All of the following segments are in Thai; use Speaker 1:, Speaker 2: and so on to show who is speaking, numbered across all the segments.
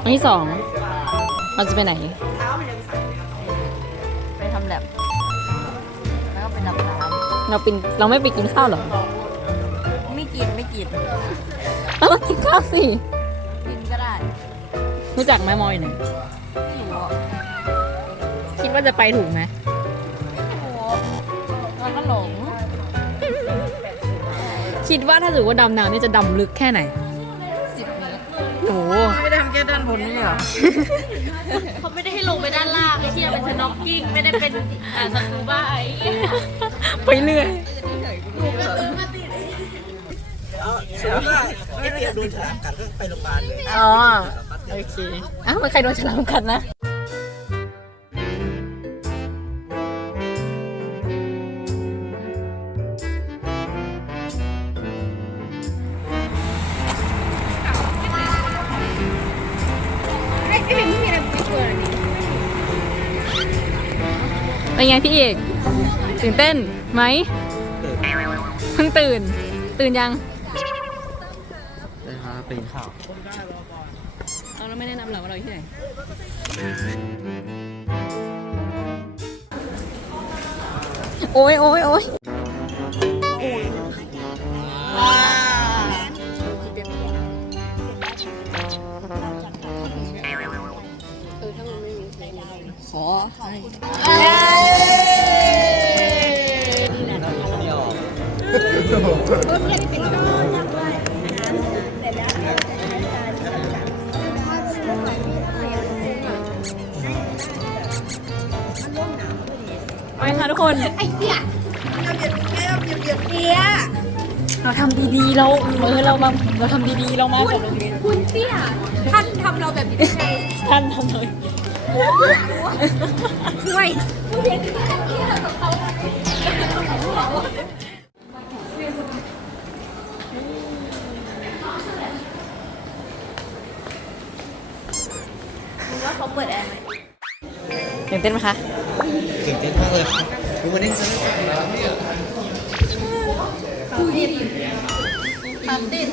Speaker 1: วันที่สองเราจะไปไหน
Speaker 2: ไปทำแลบแล้วก็ไปดับน้
Speaker 1: เราเป็นเราไม่ไปกินข้าวเหรอำ
Speaker 2: ไม่กินไม่กิน
Speaker 1: เรามากินข้าวสิ
Speaker 2: กินก็ได้
Speaker 1: รู้จักไหมมอยไหน
Speaker 2: ไม่รู้อะ
Speaker 1: คิดว่าจะไปถูกไหม
Speaker 2: ไม่รู้มันก็หลง
Speaker 1: คิดว่าถ้าถือว่าดำน้ำเนี่ยจะดำลึกแค่ไหน
Speaker 2: บนนี่เหรอเขาไม่ได้ให้ลงไปด้านล่างไอ้ที่เป็นสน็อกกิ้งไม่ได้เป็นอ่าสกูบ้าไอ้
Speaker 1: ไปเรื่อย
Speaker 3: ไม่เตรียมโดนฉลามกัดก็ไปโรงพยาบาลเลย
Speaker 1: อ๋อ โอเค อ้าวมันใครโดนฉลามกัดนะ เป็นไงพี่เอกตื่นเต้นไหมเพิ่งตื่น ตื่นยัง
Speaker 3: ได้ครับเป็นข่าว
Speaker 1: เอาแล้วไม่แนะนำเหรอว่าเราอยู่ที่ไหนโอ้ยโอ้ยโอ้ยขอให้
Speaker 3: ไป
Speaker 1: ค่ะทุกคนเราทำดีๆ เราเออเรามาเราทำดีๆ เรามากับโรงเรียน
Speaker 4: คุณเตี้ยท่านทำเราแบบนี้ได้ไง
Speaker 1: ท่านทำเลย
Speaker 4: ช่วย
Speaker 2: ว่าเขาเปิดแอร์ไหม
Speaker 1: ตื่นเต้นไหมคะ
Speaker 3: ตื่นเต้นมากเลยครับดูวันนี้จะไม่กลับแล้วเนี่ย
Speaker 2: ทำติด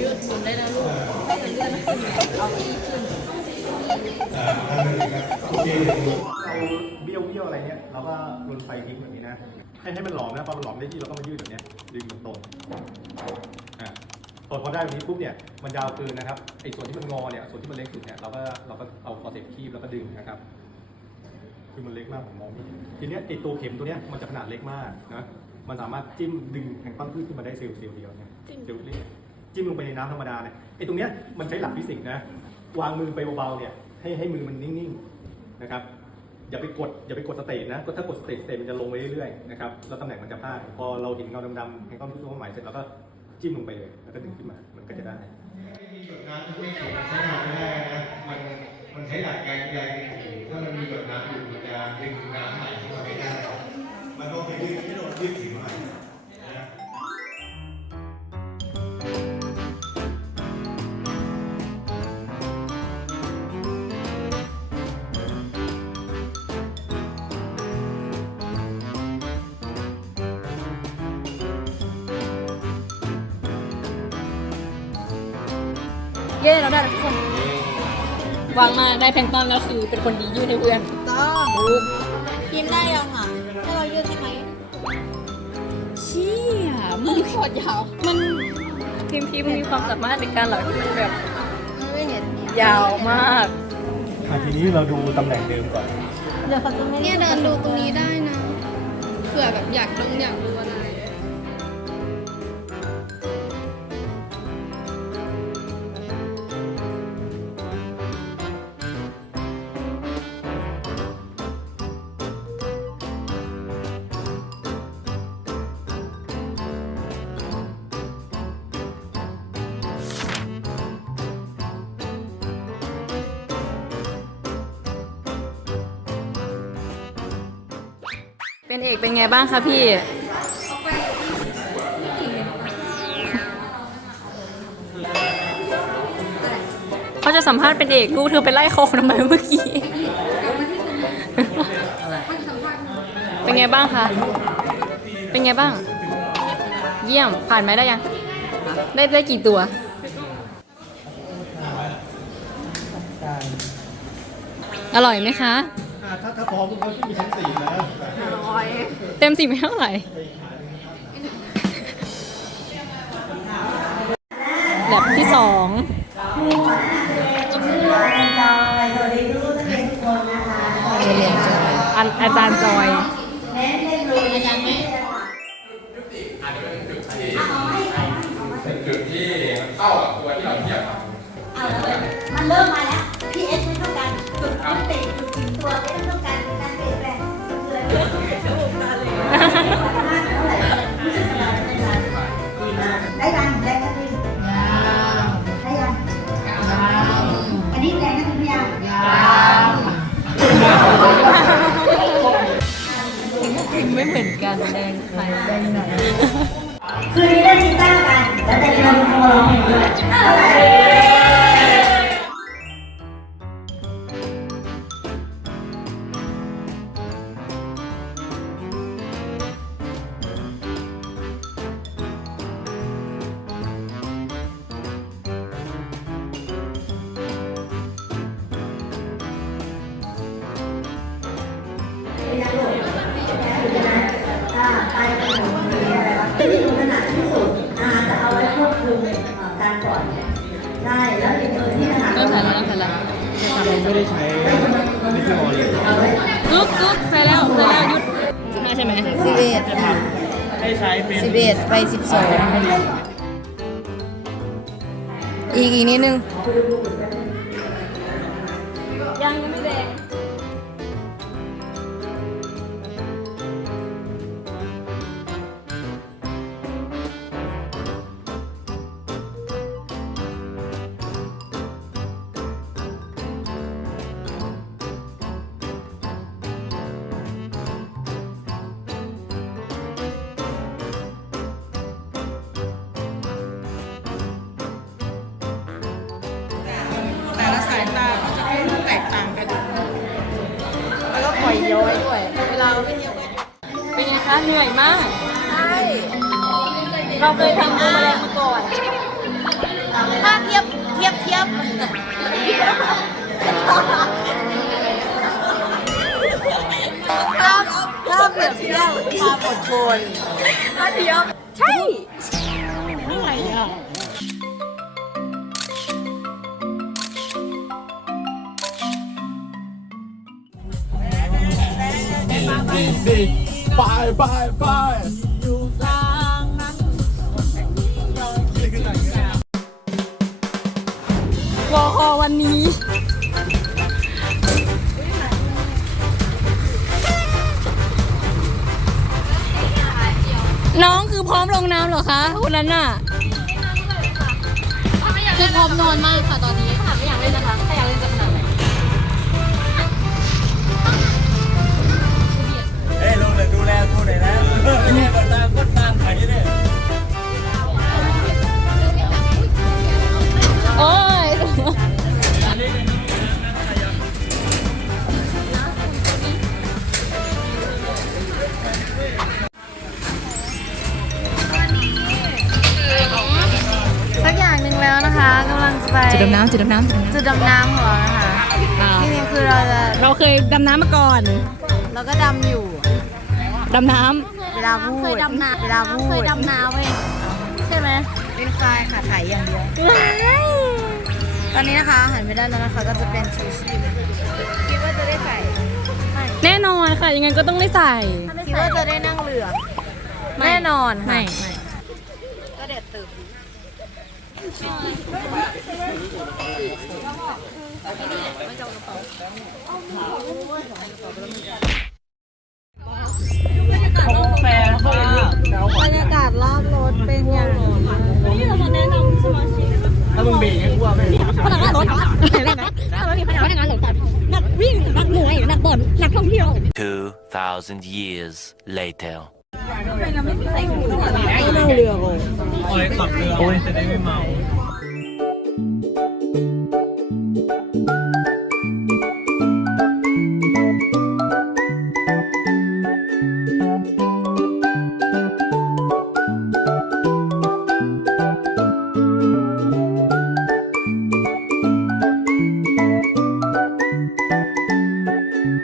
Speaker 2: ยืดสุดได้แล้วลูกให้มันเลื่อนขึ้นเอาที่ขึ้น
Speaker 5: เราเบี้ยวเบี้ยวอะไรเนี้ยเราก็ลนไฟทิ้งแบบนี้นะ ให้ให้มันหลอมนะพอมันหลอมได้ที่เราก็มายืดแบบเนี้ยดึงมันตรงอะ พอพอได้แบบนี้ปุ๊บเนี่ยมันยาวเกินนะครับไอ้ส่วนที่มันงอเนี่ยส่วนที่มันเล็กสุดเนี่ยเราก็เราก็เอาคอเซ็ปคีบแล้วก็ดึงนะครับคือมันเล็กมากผมมองไม่เห็นทีเนี้ยไอ้ตัวเข็มตัวเนี้ยมันจะขนาดเล็กมากนะมันสามารถจิ้มดึงแผงปั้นพืชขึ้นมาได้เซลล์เซลล์เดียวเนี่ยเซลล์เล็กจิ้มลงไปในน้ำธรรมดาเนี่ยไอ้ตรงเนี้ยมันใช้หลักฟิสิกส์นะวางมือไปเบาๆเนี่ยให้ให้มือมันนิ่งๆนะครับอย่าไปกดอย่าไปกดสเตทนะก็ถ้ากดสเตทสเตทมันจะลงไปเรื่อยๆนะครับแล้วตำแหน่งมันจะพลาดพอเราเห็นเงาดำๆแห่งต้นทุกหมายเสร็จแล้วก็ จิ้มลงไปเลย แล้วก็ดึงขึ้นมา มันก็จะได้
Speaker 6: มีหยดน้ำที่ไม่ถึงใช้งานไม่ได้นะ มันมันใช้หลักการแรงดึงดูดถ้ามันมีหยดน้ำอยู่มันจะดึงน้ำใหม่ขึ้นมาไม่ได้ มันต้องไปดึงที่โดนดึงถึงให
Speaker 1: เย้เราได้แล้วทุกคนวางมาได้แพลงก์ตอนแล้วคือเป็นคนดียื่นให้เพื่อน
Speaker 2: ต้องกินได้ยังอะให้เรายืดใช่ไหม
Speaker 1: เชี่ยมันโคตรยาว มันทีมพีมมีความสามารถในการหลักที่มันแบบ
Speaker 2: ไม่เห็น
Speaker 1: ยาวมาก
Speaker 5: ทีนี้เราดูตำแหน่งเดิมก่อน
Speaker 2: เดี๋ยวเขาจะไม่
Speaker 4: เนี่ยเดินดูตรงนี้ได้นะเผื่อแบบอยากลองอยากดูอะไร
Speaker 1: เป็นเอกเป็นไงบ้างคะพี่เขาจะสัมภาษณ์เป็นเอกรู้เธอไปไล่เขาทำไมเมื่อกี้ เป็นไงบ้างคะ เป็นไงบ้าง เยี่ยมผ่านไหมได้ยัง ได้ได้กี่ตัวอร่อยไหมคะ
Speaker 5: ถ้าถ้าพร้อมเขาที่มีชั้นสี่นะ
Speaker 1: เต็มสิบไม่เท่าไหร่แบบที่สองอันอาจารย์จอย
Speaker 7: มันเริ่มมาแล้ว pH ไม่เท่ากันจุดยุติจุด ตัวไม่เท่ากันการเปลี่ยนแปลงคืออะไรเท่าไหร่รู้สึกสบายได้ยังดีมากได้ยังแรงกันดิได้ยังอันนี้แรงกันดิยัง
Speaker 1: ไม่เหมือนกันแดงใครแดงไหน
Speaker 7: คืนนี้เล่นกีตาร์กันแล้วแต่เราเป็นคนร้องเพลงด้วย
Speaker 5: ไม่ได้ใช้ไม่ใช่ออเลย
Speaker 1: กรุ๊กกุ๊กใส่แล้วใส่แล้วหยุดสิบห้าใช่ไหม
Speaker 4: สิบเอ็ดสิบเอ็ดไปสิบสองอีกอีกนิดนึง
Speaker 1: ยัง
Speaker 4: เป็
Speaker 1: นไงคะเหนื่อยมาก ใช่ เราเคยทำบูมแมลงมาก่อน
Speaker 2: ถ้าเทียบเทียบเทียบถ้าถ้าเปรียบเทียบความอดทนถ้าเทียบ ใช่อะไรอะ
Speaker 1: วอคอวันนี้น้องคือพร้อมลงน้ำเหรอคะคนนั้นน่ะ
Speaker 2: คือพร้อมนอนมากค่ะตอนนี้ค่ะไม่อยากเล่นนะคะถ้าอยากเล่นจะขนาดไหน
Speaker 3: ดูแลกูหน่อยนะไม่ใช่มาตามก็ตามใครเนี่ย
Speaker 1: โอ้ย
Speaker 4: สักอย่างหนึ่งแล้วนะคะกำลังจะไป
Speaker 1: จุดดำน้ำจุดดำน้ำจุดดำน้
Speaker 4: จุดดำน้ำของเรานะคะำที่นี่คือเราจะ
Speaker 1: เราเคยดำน้ำมาก่อน
Speaker 4: เราก็ดำอยู่
Speaker 1: ดำน้
Speaker 4: เวลาพูด
Speaker 2: เคยดำน้ำ
Speaker 4: เวลาพูด
Speaker 2: เคยดำน้ำเว้ยใช่ไหม
Speaker 4: เป็นคลายค่ะถ่ายอย่างเดียว ตอนนี้นะคะหันไปด้านนั้นนะคะก็จะเป็นชูชีพคิดว่าจะได้ใส่ำ
Speaker 1: แน่นอนค่ะ ยังไงก็ต้องได้ใส่
Speaker 4: คิดว่าจะได้นั่งเรือแน่นอนค่ะ
Speaker 1: ไม่ไม่
Speaker 4: ก็เด็ดตึก บรรยากาศรอบรถเป็นอย่างไร
Speaker 3: ถ้ามึงเบรกให้กูว่าไม่
Speaker 1: พนักงานรถนักรถมีพนักงานรถนักวิ่งนักมวยนักบอลนักท่องเที่ยว
Speaker 8: 2,000 years later.
Speaker 3: โอ้ยขับเรือโอ้ยจะได้ไม่เมา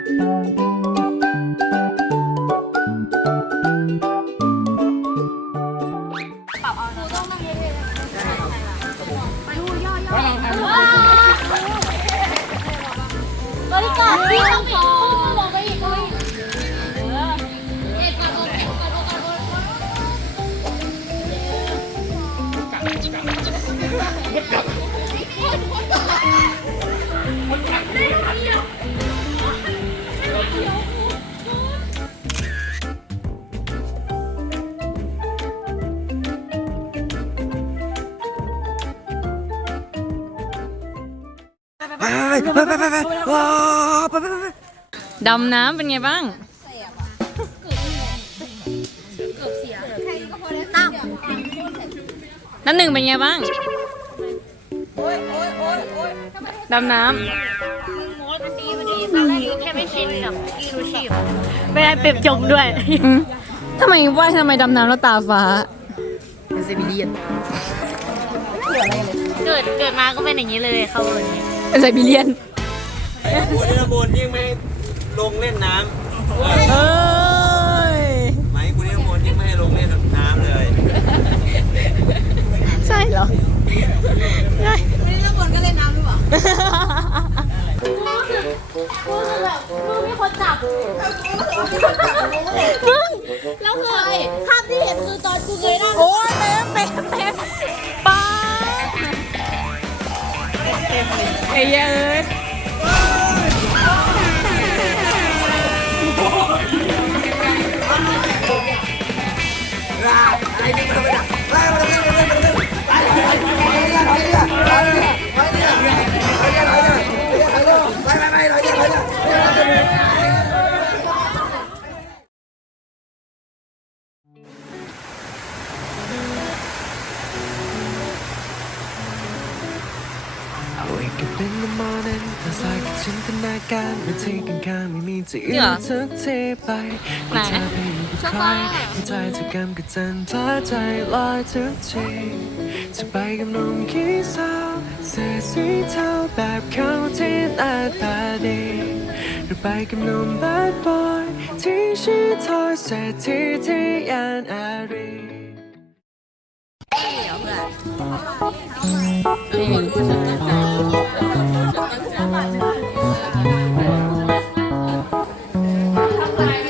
Speaker 9: Thank you. ดำ
Speaker 1: น้ำเป็นไงบ้าง นั่นหนึ่งเป็นไงบ้าง ดำน้
Speaker 9: แค่ไม่ชินกับกีรูชีพ
Speaker 10: ไม่ได้เปรียบจมด้วยำ
Speaker 1: อืมทำไมว่ายทำไมดำน้ำแล้วตาฟ้า
Speaker 10: เป็นเซบิเลียน
Speaker 9: เกิดเกิดมาก็เป็นอย่างนี้เลยเขาเลย
Speaker 1: เป็นไซบีเรียน
Speaker 3: คุณนิรมนยิ่งไม่ให้ลงเล่นน้ำ
Speaker 1: เอ้ย
Speaker 3: ไหมคุณนิรมนยิ่งไม่ให้ลงเล่นน้ำเลย
Speaker 1: ใช่เหรอ
Speaker 9: แล้วเคยภาพที่เห็นคือตอนกูเคยนั่ง
Speaker 1: โอ้ยเต็มเต็มเต็มป้าไอ้เหี้ยเอ้ย
Speaker 11: เอาอีกกับเป็นละมอนั้นถ้าสายกับ จินตนาการไม่ทิ้งกันข้างไม่มีจะ
Speaker 1: จริงเหรอ
Speaker 11: ทุกทีไปก็เธอไปอยู่กับใครหัวใจจะกำกับจันทร์ใจลอยทุกทีจะไปกับหนุ่มขี้เศร้าเสื้อสีเทาแบบเขาที่หน้าตาดีหรือไปกับหนุ่ม bad boy ที่ชื่อทอยเศรษฐีที่ยานอารี
Speaker 12: งั้น
Speaker 7: Bye.